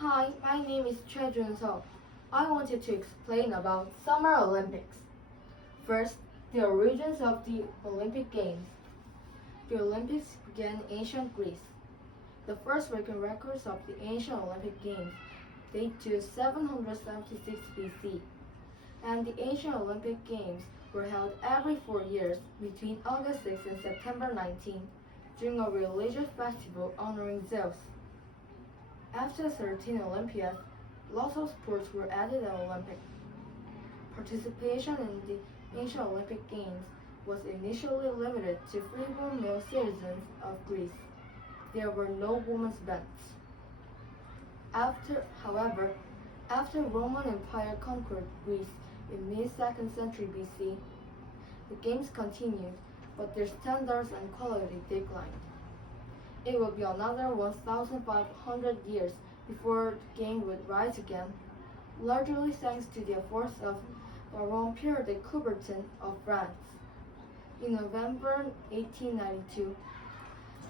Hi, my name is Choi Jun Seo. I wanted to explain about Summer Olympics. First, the origins of the Olympic Games. The Olympics began in ancient Greece. The first written records of the ancient Olympic Games date to 776 BC, and the ancient Olympic Games were held every 4 years between August 6 and September 19 during a religious festival honoring Zeus. After 13 Olympiads, lots of sports were added at Olympic. Participation in the ancient Olympic Games was initially limited to free-born male citizens of Greece. There were no women's events. However, after Roman Empire conquered Greece in mid-2nd century BC, the games continued, but their standards and quality declined. It would be another 1,500 years before the game would rise again, largely thanks to the efforts of Baron Pierre de Coubertin of France. In November 1892,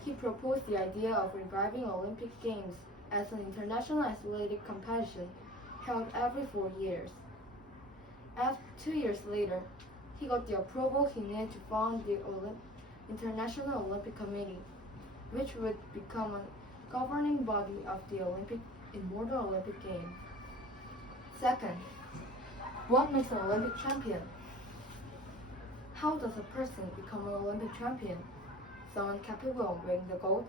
he proposed the idea of reviving Olympic Games as an international athletic competition held every 4 years. 2 years later, he got the approval he needed to found the International Olympic Committee, which would become a governing body of the modern Olympic Games. Second, what makes an Olympic champion? How does a person become an Olympic champion? Someone capable of winning the gold?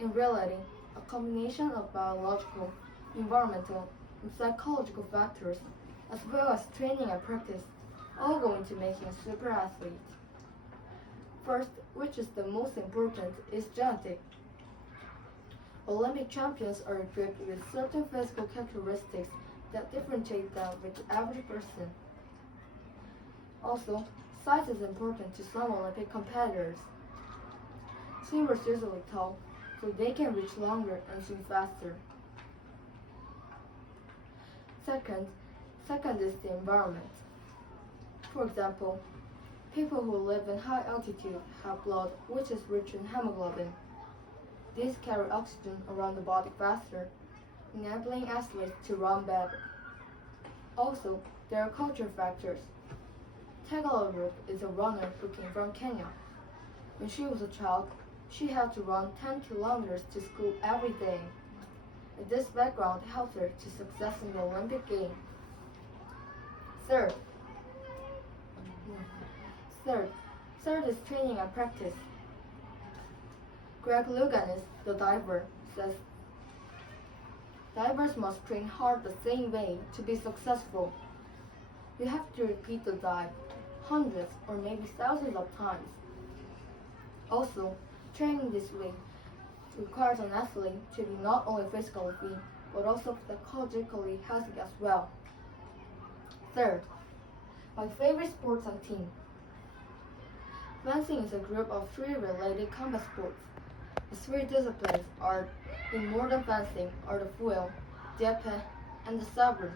In reality, a combination of biological, environmental, and psychological factors, as well as training and practice, all go into making a super athlete. First, which is the most important, is genetic. Olympic champions are equipped with certain physical characteristics that differentiate them with the average person. Also, size is important to some Olympic competitors. Swimmers usually tall, so they can reach longer and swim faster. Second is the environment. For example, people who live in high altitude have blood which is rich in hemoglobin. These carry oxygen around the body faster, enabling athletes to run better. Also, there are cultural factors. Tagalog is a runner who came from Kenya. When she was a child, she had to run 10 kilometers to school every day. And this background helped her to success in the Olympic Games. Third is training and practice. Greg Louganis, the diver, says, divers must train hard the same way to be successful. You have to repeat the dive hundreds or maybe thousands of times. Also, training this way requires an athlete to be not only physically fit, but also psychologically healthy as well. Third, my favorite sports and team. Fencing is a group of 3 related combat sports. The 3 disciplines in modern fencing are the fuel, the epee, and the sabre.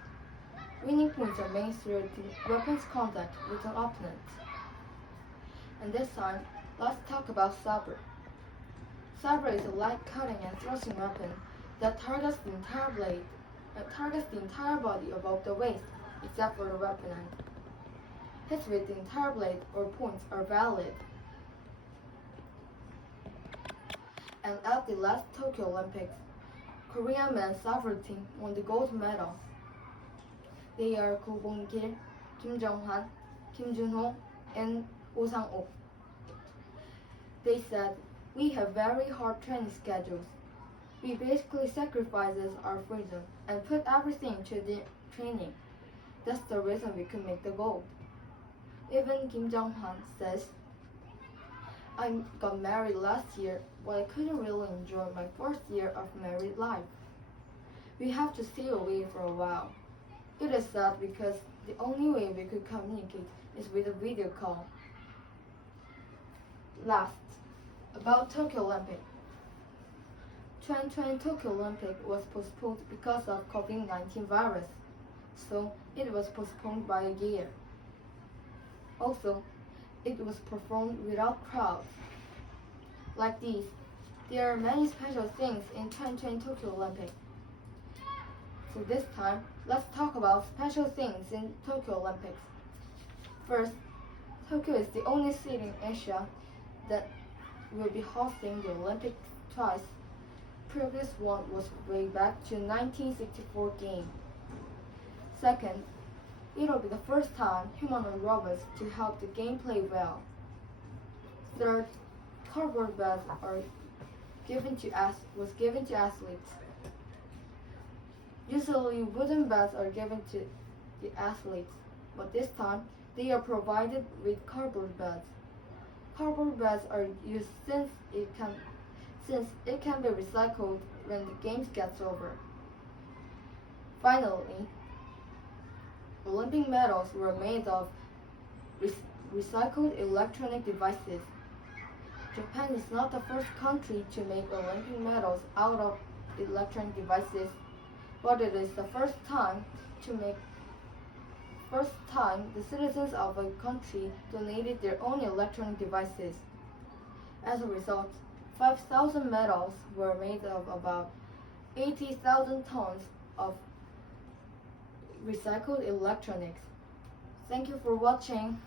Winning points are made through the weapon's contact with an opponent. And this time, let's talk about sabre. Sabre is a light cutting and thrusting weapon that targets the entire body above the waist, except for the weapon end. Hits with the entire blade or points are valid. And at the last Tokyo Olympics, Korean men's sabre team won the gold medal. They are Ko Bong-gil, Kim Jong-han, Kim Jun-ho, and Oh Sang-ok. They said, "We have very hard training schedules. We basically sacrifice our freedom and put everything into the training. That's the reason we could make the gold." Even Kim Jong-han says, "I got married last year, but I couldn't really enjoy my first year of married life. We have to stay away for a while. It is sad because the only way we could communicate is with a video call." Last, about Tokyo Olympic. 2020 Tokyo Olympic was postponed because of COVID-19 virus, so it was postponed by a year. Also, it was performed without crowds. Like these, there are many special things in 2020 Tokyo Olympic. So this time, let's talk about special things in Tokyo Olympics. First, Tokyo is the only city in Asia that will be hosting the Olympics twice. Previous one was way back to 1964 game. Second, it will be the first time humanoid robots to help the game play well. Third, cardboard beds was given to athletes. Usually wooden beds are given to the athletes, but this time they are provided with cardboard beds. Cardboard beds are used since it can be recycled when the games gets over. Finally, Olympic medals were made of recycled electronic devices. Japan is not the first country to make Olympic medals out of electronic devices, but it is the first time the citizens of a country donated their own electronic devices. As a result, 5,000 medals were made of about 80,000 tons of recycled electronics. Thank you for watching.